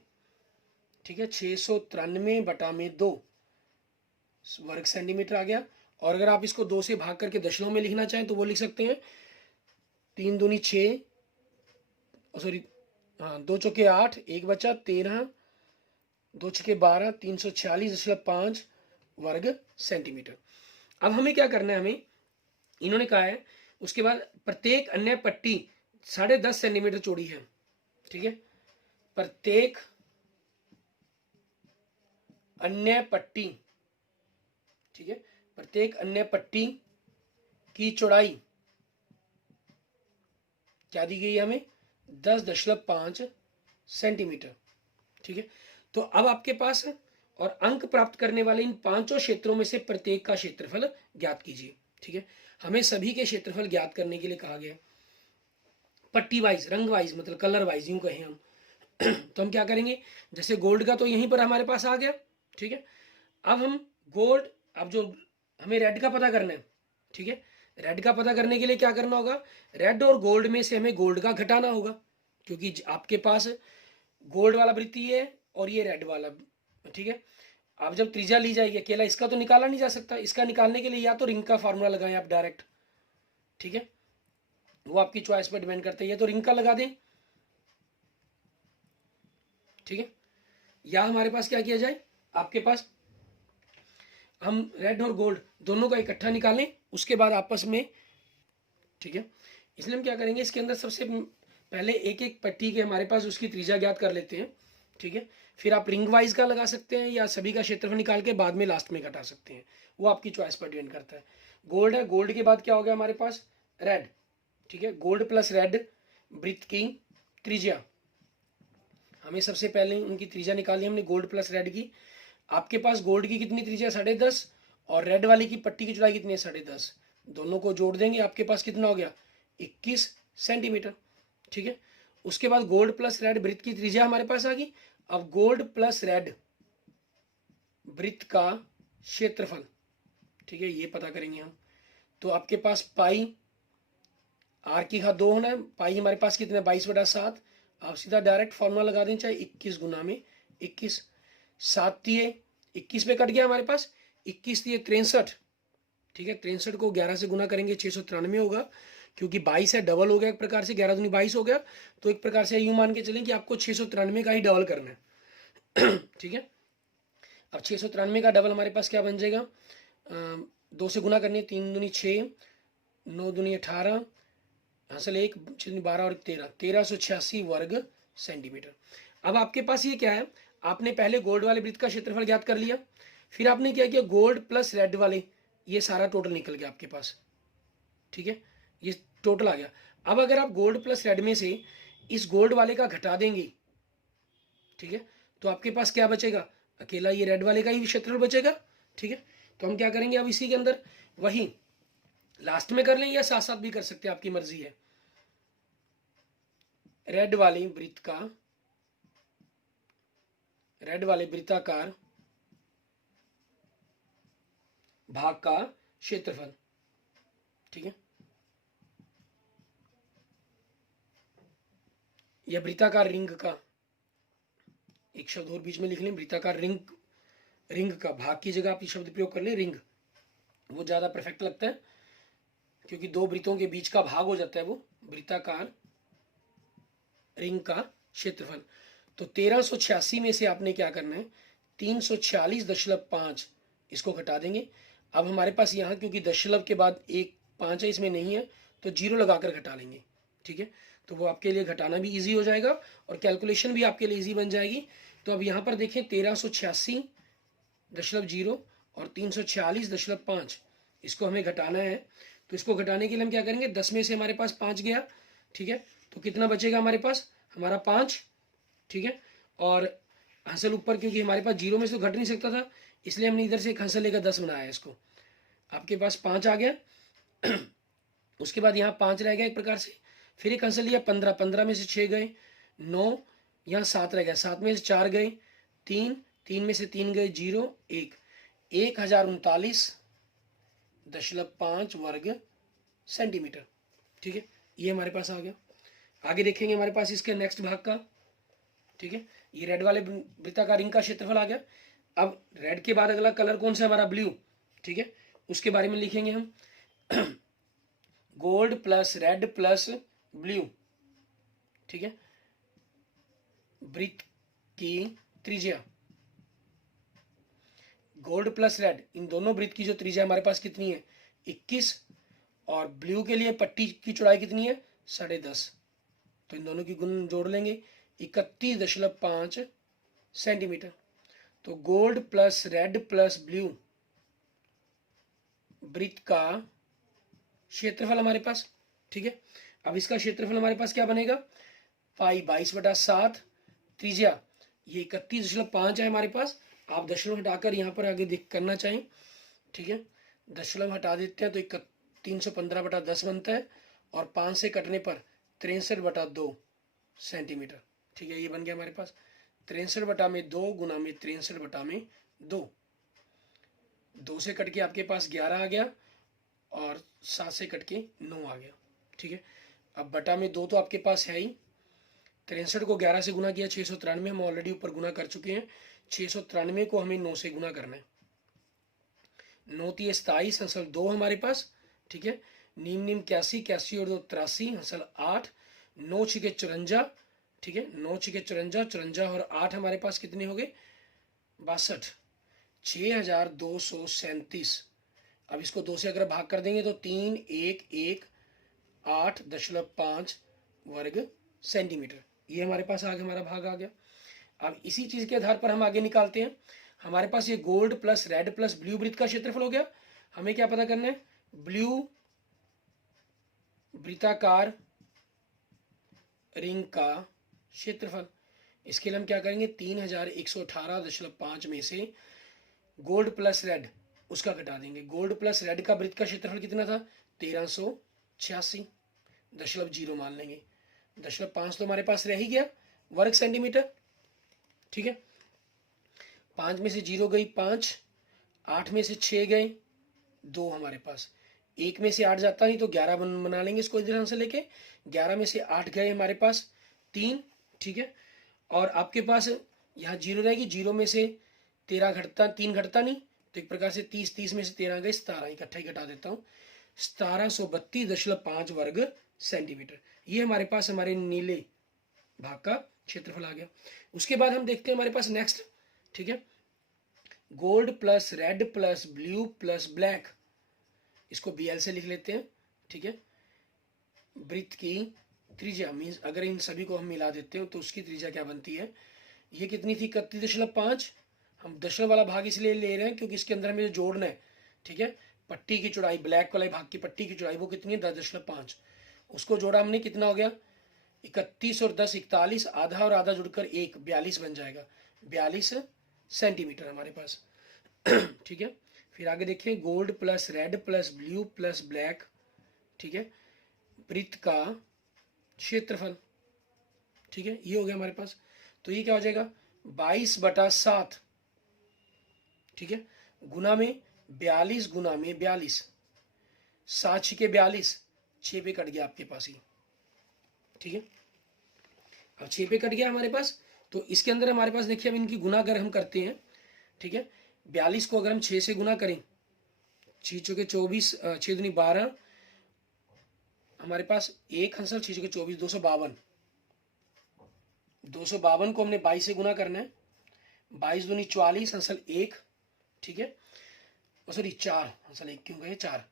ठीक है, 693/2 वर्ग सेंटीमीटर आ गया। और अगर आप इसको 2 से भाग करके दशमलव में लिखना चाहें तो वो लिख सकते हैं 3 दूनी 6, सॉरी हाँ 2 चौके 8, 1 बचा 13, 2 छके 12, 346.5 वर्ग सेंटीमीटर। अब हमें क्या करना है, हमें इन्होंने कहा है उसके बाद प्रत्येक अन्य पट्टी 10.5 सेंटीमीटर चौड़ी है। ठीक है, प्रत्येक अन्य पट्टी, ठीक है, प्रत्येक अन्य पट्टी की चौड़ाई क्या दी गई है हमें, 10.5 सेंटीमीटर। ठीक है, तो अब आपके पास और अंक प्राप्त करने वाले इन 5 क्षेत्रों में से प्रत्येक का क्षेत्रफल ज्ञात कीजिए। ठीक है, हमें सभी के क्षेत्रफल ज्ञात करने के लिए कहा गया, पट्टी वाइज, रंग वाइज, मतलब कलर वाइज यूं कहें हम। तो हम क्या करेंगे, जैसे गोल्ड का तो यहीं पर हमारे पास आ गया। ठीक है, अब हम गोल्ड, अब जो हमें रेड का पता करना है। ठीक है, रेड का पता करने के लिए क्या करना होगा, रेड और गोल्ड में से हमें गोल्ड का घटाना होगा, क्योंकि आपके पास गोल्ड वाला वृत्त ये है और ये रेड वाला। ठीक है, अब जब त्रिज्या ली जाएगी, अकेला इसका तो निकाला नहीं जा सकता, इसका निकालने के लिए या तो रिंग का फार्मूला लगाएं आप डायरेक्ट। ठीक है, वो आपकी चॉइस पर डिपेंड करता है, तो रिंग का लगा दें। ठीक है, या हमारे पास क्या किया जाए, आपके पास हम रेड और गोल्ड दोनों का इकट्ठा निकालें, उसके बाद आपस में। ठीक है, इसलिए हम क्या करेंगे, इसके अंदर सबसे पहले एक एक पट्टी के हमारे पास उसकी त्रिज्या ज्ञात कर लेते हैं। ठीक है, फिर आप रिंग वाइज का लगा सकते हैं या सभी का क्षेत्रफल निकाल के बाद में लास्ट में घटा सकते हैं, वो आपकी चॉइस पर डिपेंड करता है। गोल्ड है, गोल्ड के बाद क्या हो गया हमारे पास, रेड। ठीक है, गोल्ड प्लस रेड वृत्त की त्रिज्या, हमें सबसे पहले उनकी त्रिज्या निकाली हमने गोल्ड प्लस रेड की। आपके पास गोल्ड की कितनी त्रिज्या, 10.5, और रेड वाली की पट्टी की चौड़ाई कितनी है, 10.5। दोनों को जोड़ देंगे, आपके पास कितना हो गया, 21 सेंटीमीटर। ठीक है, उसके बाद गोल्ड प्लस रेड वृत्त की त्रिज्या हमारे पास आ गई। अब गोल्ड प्लस रेड वृत्त का क्षेत्रफल, ठीक है, ये पता करेंगे हम। तो आपके पास पाई आर की घात 2 होना है, पाई हमारे पास कितना है, 22/7। आप सीधा डायरेक्ट फॉर्मूला लगा दें, चाहे 21 गुना में 21, 7 दिए 21 पे कट गया हमारे पास, 21 दिए 63। ठीक है, 63 को 11 से गुना करेंगे 693 होगा, क्योंकि 22 है, डबल हो गया एक प्रकार से, 11 दूनी 22 हो गया। तो एक प्रकार से यूं मान के चलें कि आपको 693 का ही डबल करना है। ठीक है, अब 693 का डबल हमारे पास क्या बन जाएगा, 2 से गुना करनी है, 3 दूनी 6, 9 दूनी 18, हासिल 1, 12 और 13, 1386 वर्ग सेंटीमीटर। अब आपके पास ये क्या है, आपने पहले गोल्ड वाले वृत्त का क्षेत्रफल ज्ञात कर लिया, फिर आपने क्या किया, गोल्ड प्लस रेड वाले, ये सारा टोटल निकल गया आपके पास। ठीक है, ये टोटल आ गया। अब अगर आप गोल्ड प्लस रेड में से इस गोल्ड वाले का घटा देंगे, ठीक है, तो आपके पास क्या बचेगा, अकेला ये रेड वाले का ही क्षेत्रफल बचेगा। ठीक है, तो हम क्या करेंगे, अब इसी के अंदर वही लास्ट में कर लें या साथ साथ भी कर सकते हैं, आपकी मर्जी है। रेड वाले वृत्त का, रेड वाले वृत्ताकार भाग का क्षेत्रफल। ठीक है, यह वृत्ताकार रिंग का, एक शब्द और बीच में लिख लें, वृत्ताकार रिंग, रिंग का भाग की जगह आप ये शब्द प्रयोग कर लें रिंग, वो ज्यादा परफेक्ट लगता है, क्योंकि दो वृत्तों के बीच का भाग हो जाता है वो, वृत्ताकार रिंग का क्षेत्रफल। तो 1386 में से आपने क्या करना है, 346.5 इसको घटा देंगे। अब हमारे पास यहाँ क्योंकि दशमलव के बाद एक 5 है, इसमें नहीं है, तो 0 लगाकर घटा लेंगे। ठीक है, तो वो आपके लिए घटाना भी इजी हो जाएगा और कैलकुलेशन भी आपके लिए इजी बन जाएगी। तो अब यहाँ पर देखें 1386.0 और 346.5, इसको हमें घटाना है। तो इसको घटाने के लिए हम क्या करेंगे, 10 में से हमारे पास 5 गया। ठीक है, तो कितना बचेगा हमारे पास, हमारा 5। ठीक है, और हंसल ऊपर, क्योंकि हमारे पास 0 में से तो घट नहीं सकता था, इसलिए हमने इधर से एक हंसल लेकर 10 बनाया है इसको। आपके पास 5 आ गया। उसके बाद यहाँ 5 रह गया एक प्रकार से, फिर एक हंसल लिया 15, 15 में से 6 गए, 9, यहाँ 7 रह गया, 7 में से 4 गए 3, 3 में से 3 गए 0, 1, 1039.5 वर्ग सेंटीमीटर। ठीक है, ये हमारे पास आ गया। आगे देखेंगे हमारे पास इसके नेक्स्ट भाग का। ठीक है, ये रेड वाले वृत्ताकार रिंग का क्षेत्रफल आ गया। अब रेड के बाद अगला कलर कौन सा हमारा? ब्लू। ठीक है, उसके बारे में लिखेंगे हम gold plus red plus blue. ठीक है, वृत्त की त्रिज्या गोल्ड प्लस रेड, इन दोनों वृत्त की जो त्रिज्या हमारे पास कितनी है? 21, और ब्लू के लिए पट्टी की चौड़ाई कितनी है? 10.5। तो इन दोनों की गुण जोड़ लेंगे, 31.5 सेंटीमीटर। तो gold plus red plus blue वृत्त का क्षेत्रफल हमारे पास। ठीक है, अब इसका क्षेत्रफल हमारे पास क्या बनेगा? पाई 22/7, त्रिज्या ये 31.5 है हमारे पास। आप दशमलव हटाकर यहाँ पर आगे देख करना चाहें। ठीक है, दशमलव हटा देते हैं तो 315/10 बनता है, और 5 से कटने पर 63/2 सेंटीमीटर। ठीक है, ये बन गया हमारे पास 63/2 गुना में 63/2। 2 से कट के आपके पास 11 आ गया, और 7 से कट के 9 आ गया। ठीक है, अब बटा में 2 तो आपके पास है ही। 63 को 11 से गुना किया 693, हम ऑलरेडी ऊपर गुना कर चुके हैं। 693 को हमें 9 से गुना करना है। 9 3 27, हंसल 2 हमारे पास। ठीक है, नीम नीम 81, 81 और 2 83, हंसल 8, 9 छिके 54। ठीक है, 9 छिके 54, 54 और 8 हमारे पास कितने हो गए? 62, 6237। अब इसको 2 से अगर भाग कर देंगे तो 3118.5 वर्ग सेंटीमीटर। ये हमारे पास आगे हमारा भाग आ गया। अब इसी चीज के आधार पर हम आगे निकालते हैं। हमारे पास ये gold plus red plus blue वृत्त का क्षेत्रफल हो गया। हमें क्या पता करना है? ब्लू वृत्ताकार रिंग का क्षेत्रफल। इसके लिए हम क्या करेंगे? 3118.5 में से गोल्ड प्लस रेड उसका घटा देंगे। गोल्ड प्लस रेड का वृत्त का क्षेत्रफल कितना था? 1386.0 मान लेंगे। 0.5 तो हमारे पास रह ही गया वर्ग सेंटीमीटर। ठीक है, 5 में से 0 गई 5, 8 में से 6 गए 2 हमारे पास, 1 में से 8 जाता नहीं तो 11 बना लेंगे इसको इधर से लेके। 11 में से 8 गए हमारे पास 3। ठीक है, और आपके पास यहाँ 0 रहेगी, 0 में से 13 घटता 3 घटता नहीं, तो एक प्रकार से 30, 30 में से 13 गए 17, इकट्ठा ही घटा देता हूँ, 1732.5 वर्ग सेंटीमीटर। ये हमारे पास हमारे नीले भाग का क्षेत्रफल आ गया। उसके बाद हम देखते हैं हमारे पास नेक्स्ट। ठीक है, gold plus red plus blue plus black, इसको BL से लिख लेते हैं। ठीक है, वृत्त की त्रिज्या मीन्स अगर इन सभी को हम मिला देते हैं तो उसकी त्रिज्या क्या बनती है? ये कितनी थी? 31.5। हम दशमलव वाला भाग इसलिए ले रहे हैं क्योंकि इसके अंदर हमें जो जोड़ना है। ठीक है, पट्टी की चौड़ाई, ब्लैक वाले भाग की पट्टी की चौड़ाई वो कितनी है? 10.5। उसको जोड़ा हमने, कितना हो गया? 31 और 10 41, आधा और आधा जुड़कर 1, 42 बन जाएगा। 42 सेंटीमीटर हमारे पास। ठीक है, फिर आगे देखिए, gold plus red plus blue plus black. ठीक है, वृत्त का क्षेत्रफल। ठीक है, ये हो गया हमारे पास। तो ये क्या हो जाएगा? 22/7। ठीक है, गुना में 42 गुना में 42, 7 छिके 42, 6 पे कट गया आपके पास ही। ठीक है, अब 6 पे कट गया हमारे पास। तो इसके अंदर हमारे पास देखिए, अब इनकी गुना अगर हम करते हैं। ठीक है, 42 को अगर हम 6 से गुना करें, 6 चौके 24, 6 दूनी 12, हमारे पास 1 हंसल 6 चौके 24, 252। 252 को हमने 22 से गुना करना है। 22 दूनी 44, हंसल 1। ठीक है, सॉरी 4, हंसल 1 क्यों गए? 4।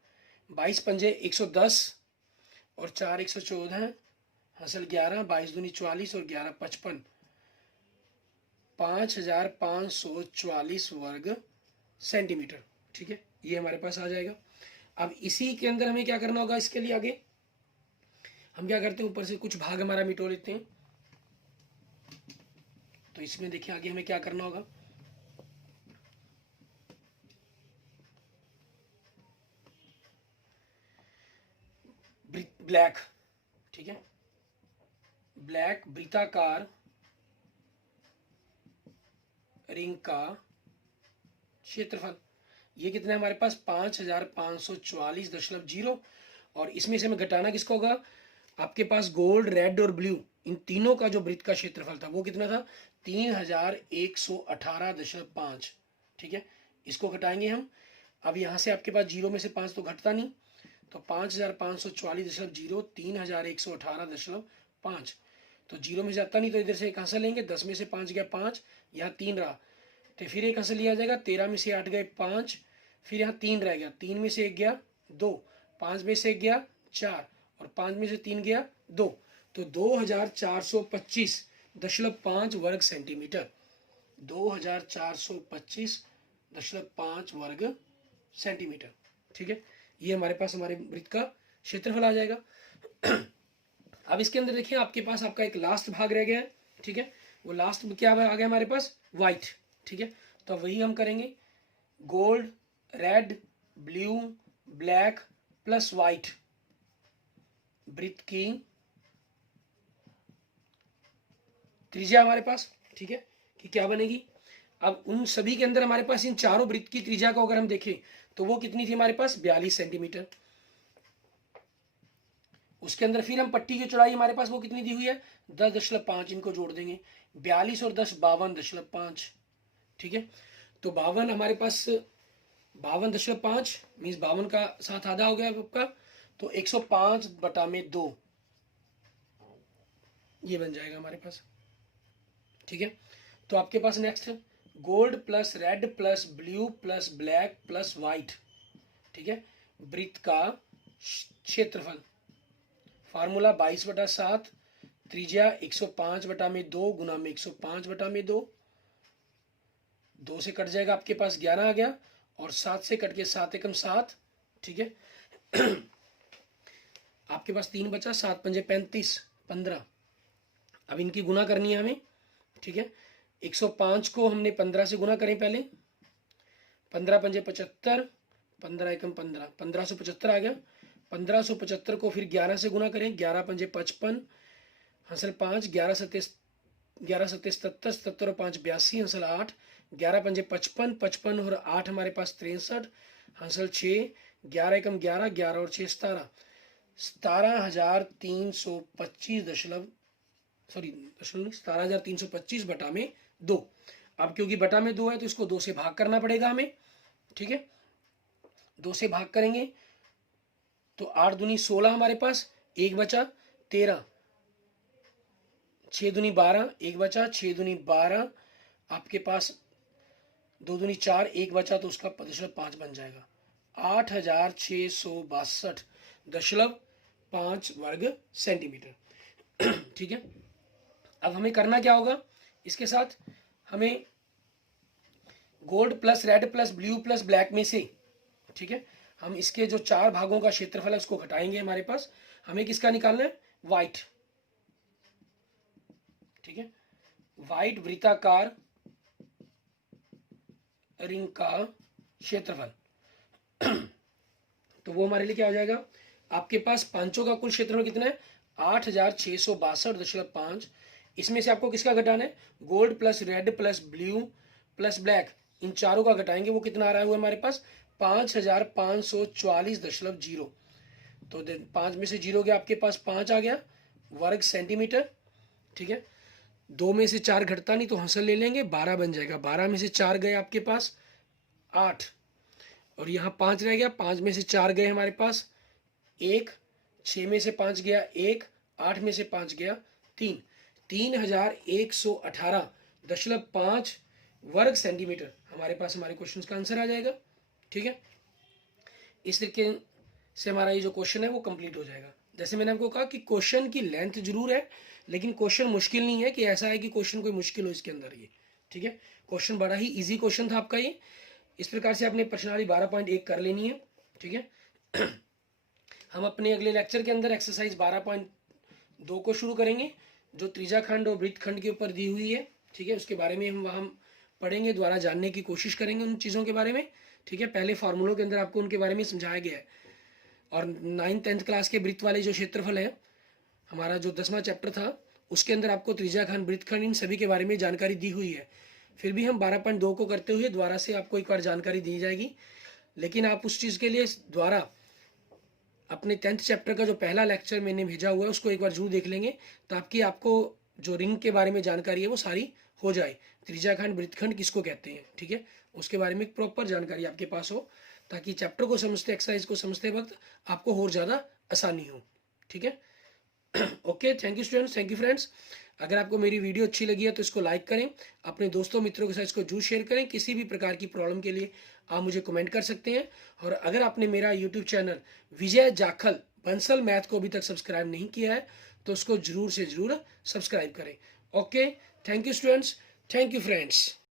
22 पंजे 110, और 4 114, हंसल 11। 22 दूनी 44 और 11 55, 5544 वर्ग सेंटीमीटर। ठीक है, ये हमारे पास आ जाएगा। अब इसी के अंदर हमें क्या करना होगा? इसके लिए आगे हम क्या करते हैं, ऊपर से कुछ भाग हमारा मिटो लेते हैं। तो इसमें देखिए आगे हमें क्या करना होगा। ब्लैक। ठीक है, ब्लैक वृत्ताकार रिंग का क्षेत्रफल। ये कितना है हमारे पास 5544.0। और इसमें से हमें घटाना किसका होगा, आपके पास गोल्ड, रेड और ब्लू, इन तीनों का जो वृत्त का क्षेत्रफल था वो कितना था 3118.5। ठीक है, इसको घटाएंगे हम। अब यहाँ से आपके पास जीरो में से 5 तो घटता नहीं, तो 5544.0 3118.5, तो जीरो में से आता नहीं, तो इधर से एक आंसर लेंगे, 10 में से 5 गया 5, यहाँ 3 रहा, तो फिर एक आंसर लिया जाएगा, 13 में से 8 गए 5, फिर यहाँ 3 रह गया, 3 में से 1 गया 2, 5 में से 1 गया 4, और 5 में से 3 गया 2, तो 2425.5 वर्ग सेंटीमीटर, 2425.5 वर्ग सेंटीमीटर। ठीक है, ये हमारे पास हमारे वृत्त का क्षेत्रफल आ जाएगा। अब इसके अंदर देखिए आपके पास आपका एक लास्ट भाग रह गया है। ठीक है, वो लास्ट क्या आ गया हमारे पास, व्हाइट। ठीक है, तो वही हम करेंगे, gold, red, blue, black plus white वृत्त की त्रिज्या हमारे पास। ठीक है, कि क्या बनेगी। अब उन सभी के अंदर हमारे पास इन चारों वृत्त की त्रिज्या को अगर हम देखें तो वो कितनी थी हमारे पास 42 सेंटीमीटर। उसके अंदर फिर हम पट्टी की चौड़ाई हमारे पास वो कितनी दी हुई है 10.5, इनको जोड़ देंगे, 42 और 10 52.5। ठीक है, तो 52 हमारे पास 52.5 मीन्स 52 का साथ आधा हो गया आपका, तो 105/2 ये बन जाएगा हमारे पास। ठीक है, तो आपके पास next gold plus red plus blue plus black plus white. ठीक है, वृत्त का क्षेत्रफल, फार्मूला 22/7, त्रिज्या 105/2 गुना में 105/2, 2 से कट जाएगा आपके पास 11 आ गया, और 7 से कट के 7 एकम 7। ठीक है, आपके पास 3 बचा, 7 पंजे 35, 15। अब इनकी गुना करनी है हमें। ठीक है, 105 को हमने 15 से गुना करें पहले, 15 पंजे 75, 15 एकम 15, 1575 आ गया। 1575 को फिर 11 से गुना करें, 11 पंजे 55, हंसल 5, 11 सत्ते 77, 77 और 5 82, हंसल 8, 11 पंजे 55, 55 और 8 हमारे पास 63, हंसल 6, 11 एकम 11, 11 और 6 17, 17,325 अब क्योंकि बटा में 2 है तो इसको 2 से भाग करना पड़ेगा हमें। ठीक है, 2 से भाग करेंगे तो 8 दूनी 16 हमारे पास, एक बचा 13, 6 दूनी 12, एक बचा 6 दूनी 12, आपके पास 2 दूनी 4, एक बचा तो उसका 5 बन जाएगा, 8662.5 वर्ग सेंटीमीटर। ठीक है, अब हमें करना क्या होगा, इसके साथ हमें gold plus red plus blue plus black में से, ठीक है, हम इसके जो 4 भागों का क्षेत्रफल है उसको घटाएंगे। हमारे पास हमें किसका निकालना है, व्हाइट। ठीक है, व्हाइट वृत्ताकार रिंग का क्षेत्रफल तो वो हमारे लिए क्या हो जाएगा, आपके पास पांचों का कुल क्षेत्रफल कितना है 8662.5। इसमें से आपको किसका घटाना है, gold plus red plus blue plus black, इन चारों का घटाएंगे, वो कितना आ रहा है हमारे पास 5544.0। तो 5 में से 0 गया, आपके पास 5 आ गया वर्ग सेंटीमीटर। ठीक है, 2 में से 4 घटता नहीं तो हंसल ले लेंगे, 12 बन जाएगा, 12 में से 4 गए आपके पास 8, और यहाँ 5 रह गया, 5 में से 4 गए हमारे पास 1, 6 में से 5 गया 1, 8 में से 5 गया 3, 3118.5 वर्ग सेंटीमीटर हमारे पास हमारे क्वेश्चन का आंसर आ जाएगा। ठीक है, इस तरीके से हमारा ये जो क्वेश्चन है वो कंप्लीट हो जाएगा। जैसे मैंने आपको कहा कि क्वेश्चन की लेंथ जरूर है लेकिन क्वेश्चन मुश्किल नहीं है कि ऐसा है कि क्वेश्चन कोई मुश्किल हो इसके अंदर ये। ठीक है, क्वेश्चन बड़ा ही इजी क्वेश्चन था आपका ये। इस प्रकार से आपने प्रश्नावली 12.1 कर लेनी है। ठीक है, हम अपने अगले लेक्चर के अंदर एक्सरसाइज 12.2 को शुरू करेंगे जो त्रिज्या खंड और वृत्त खंड के ऊपर दी हुई है। ठीक है, उसके बारे में हम वहाँ पढ़ेंगे, द्वारा जानने की कोशिश करेंगे उन चीज़ों के बारे में। ठीक है, पहले फार्मूलों के अंदर आपको उनके बारे में समझाया गया है, और 9th 10th क्लास के वृत्त वाले जो क्षेत्रफल है हमारा जो 10वां चैप्टर था उसके अंदर आपको त्रिज्या खंड वृत्त खंड इन सभी के बारे में जानकारी दी हुई है। फिर भी हम 12.2 को करते हुए दोबारा से आपको एक बार जानकारी दी जाएगी, लेकिन आप उस चीज़ के लिए द्वारा अपने 10th चैप्टर का जो पहला लेक्चर मैंने भेजा हुआ है उसको एक बार जरूर देख लेंगे, ताकि आपको जो रिंग के बारे में जानकारी है वो सारी हो जाए, त्रिज्याखंड वृत्तखंड किसको कहते हैं, ठीक है, उसके बारे में प्रॉपर जानकारी आपके पास हो, ताकि चैप्टर को समझते, एक्सरसाइज को समझते वक्त आपको और ज़्यादा आसानी हो, ठीक है। Okay, thank you students, thank you friends. अगर आपको मेरी वीडियो अच्छी लगी है तो इसको लाइक करें, अपने दोस्तों मित्रों के साथ इसको जरूर शेयर करें। किसी भी प्रकार की प्रॉब्लम के लिए आप मुझे कमेंट कर सकते हैं। और अगर आपने मेरा यूट्यूब चैनल विजय जाखल बंसल मैथ को अभी तक सब्सक्राइब नहीं किया है तो उसको जरूर से जरूर सब्सक्राइब करें। Okay, thank you students, thank you friends.